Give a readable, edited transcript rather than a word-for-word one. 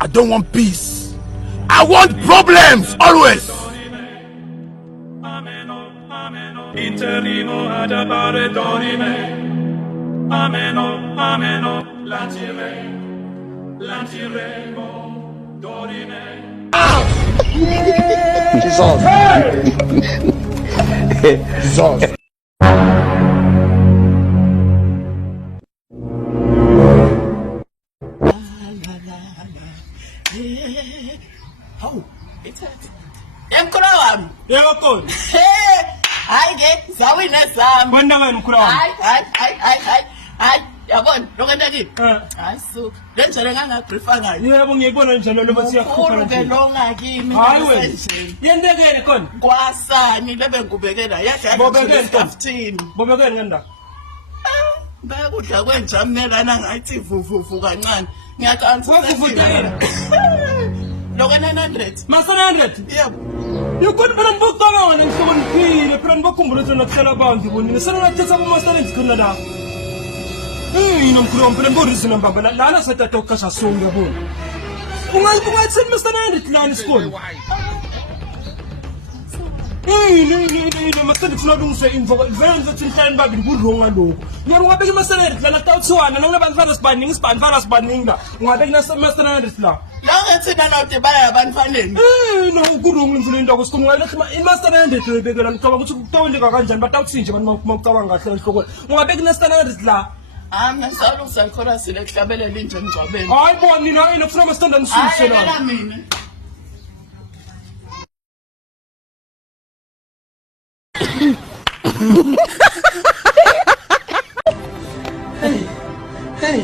I don't want peace. I want problems always. Interrimo ad appare dorime. Ameno, ameno, lanciremo, dorime. Jesus. Jesus. Hawu, ithathe. Emkhulu wami. Yebo Nkosi. Hayi ke, zawina sami. Wena wena mkhulu wami. Hayi, yabona, lokwendekile. Hayi suka. Lenjalo ngangagrifa ngayo. Yebo ngiyibona njalo lo bathi yakhupha Ukhulu ke nje. lo ngakimi. Hayi wena. Yentekele khona. Kwasani lebe ngubekela yadla Bobekele, esikaftini. Bobekele ngenda. Bayakudla kwenjamelana ngathi vuvuvu kancane. Ngiyaqanisa. Wavuvutela. Lokwe 900. Masana 100. Yebo. Yokoni phela ngibukanga wena ngihloniphile phela ngibakhumbula ukuthi nakuhlala abantu bonini senathetha ama-masterens khona la. Nomkhulu wami phela ngiborizi nambamba lana setata uqasha sonke yabona. Ungayithini Mr. 900 lana isikole? Masithe ndifuna ulungise info vele ngizothi nihlale nibabili kuronga lokhu. Ngiyaba ungabeka i-Master 900 la nakutawuthiwana noma abantu sibaningi sibaningi la ungabeka i-Master 900 la. Longe thina nawude baya abanifaneni. No kurungu ngifuna into akusikho ngalekhima i-Master 900 uyibekela ngicabanga ukuthi kutawendeka kanjani batawuthi nje abantu makucabanga kahle enhloko ungabeka i-Master 900 la. Ngisawulungisa ikhona sile kuhlabelela inje emgcwabeni. Hayi bona nina yini ufuna ama-standard nisuse la. Hayi mina. Hey.